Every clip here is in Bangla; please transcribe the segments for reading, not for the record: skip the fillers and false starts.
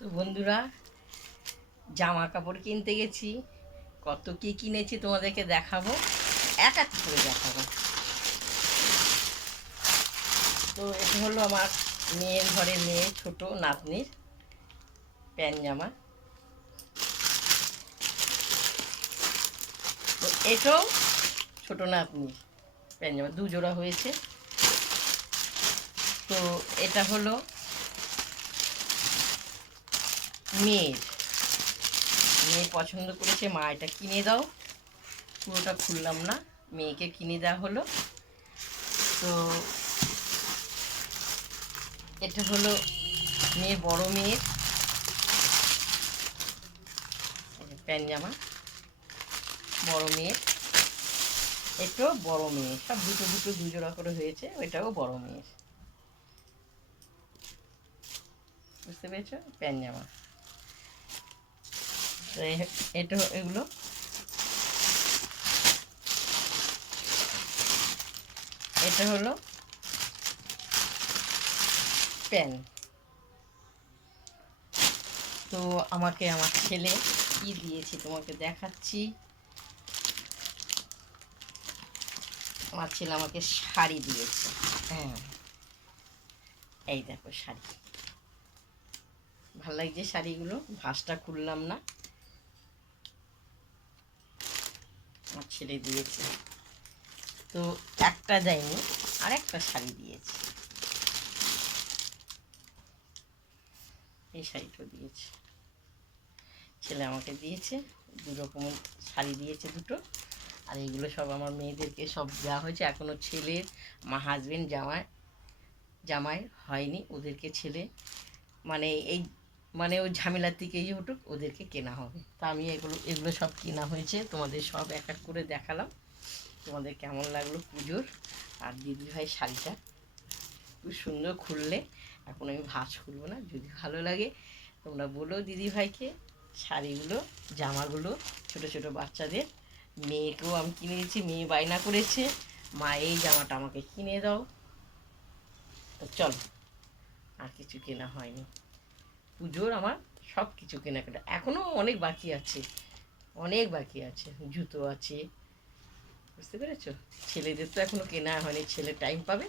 তো বন্ধুরা, জামা কাপড় কিনতে গেছি। কত কি কিনেছি তোমাদেরকে দেখাবো, এক এক করে দেখাবো। তো এটা হলো আমার মেয়ের ঘরে, মেয়ে ছোট নাতনির প্যান্ট জামা। তো এটাও ছোট নাতনির প্যান্ট জামা, দুজোড়া হয়েছে। তো এটা হলো মেয়ের, মেয়ে পছন্দ করেছে, মা এটা কিনে দাও। পুরোটা খুললাম না, মেয়েকে কিনে দেওয়া হলো। তো এটা হলো মেয়ের, বড় মেয়ের প্যান্ট জামা, বড় মেয়ের। এটাও বড় মেয়ে, সব দুটো দুটো দুজোড়া করে হয়েছে। ওইটাও বড় মেয়ের, বুঝতে পেরেছ, প্যান্ট জামা। তো এটা এগুলো এটা হলো প্যান্ট। তো আমাকে আমার ছেলে কি দিয়েছে তোমাকে দেখাচ্ছি। আমার ছেলে আমাকে শাড়ি দিয়েছে। হ্যাঁ, এই দেখো শাড়ি, ভালো লাগছে শাড়িগুলো। ভাঁজটা খুললাম না, আমার ছেলে দিয়েছে। তো একটা দেয়নি, আর একটা শাড়ি দিয়েছে। এই শাড়িটা দিয়েছে, ছেলে আমাকে দিয়েছে। দু রকম শাড়ি দিয়েছে, দুটো। আর এইগুলো সব আমার মেয়েদেরকে সব দেওয়া হয়েছে। এখনও ছেলের হাজবেন্ড জামাই হয়নি, ওদেরকে ছেলে মানে এই মানে ওই ঝামেলার দিকেই উঠুক, ওদেরকে কেনা হবে। তা আমি এগুলো সব কেনা হয়েছে, তোমাদের সব এক এক করে দেখালাম। তোমাদের কেমন লাগলো পুজোর? আর দিদিভাই শাড়িটা খুব সুন্দর, খুললে। এখন আমি ভাঁজ খুলবো না, যদি ভালো লাগে তোমরা বলো দিদিভাইকে। শাড়িগুলো, জামাগুলো ছোট ছোট বাচ্চাদের, মেয়েকেও আমি কিনে দিচ্ছি। মেয়ে বায়না করেছে, মা এই জামাটা আমাকে কিনে দাও। তো চলো, আর কিছু কেনা হয়নি। পুজোর আমার সব কিছু কেনাকাটা এখনও অনেক বাকি আছে, অনেক বাকি আছে। জুতো আছে, বুঝতে পেরেছো। ছেলেদের তো এখনও কেনা হয়নি, ছেলে টাইম পাবে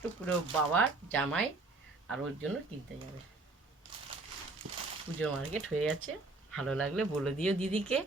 তো পুরো বাবার জামাই আর ওর জন্য কিনতে যাবে। পুজোর মার্কেট হয়ে যাচ্ছে। ভালো লাগলে বলে দিও দিদিকে।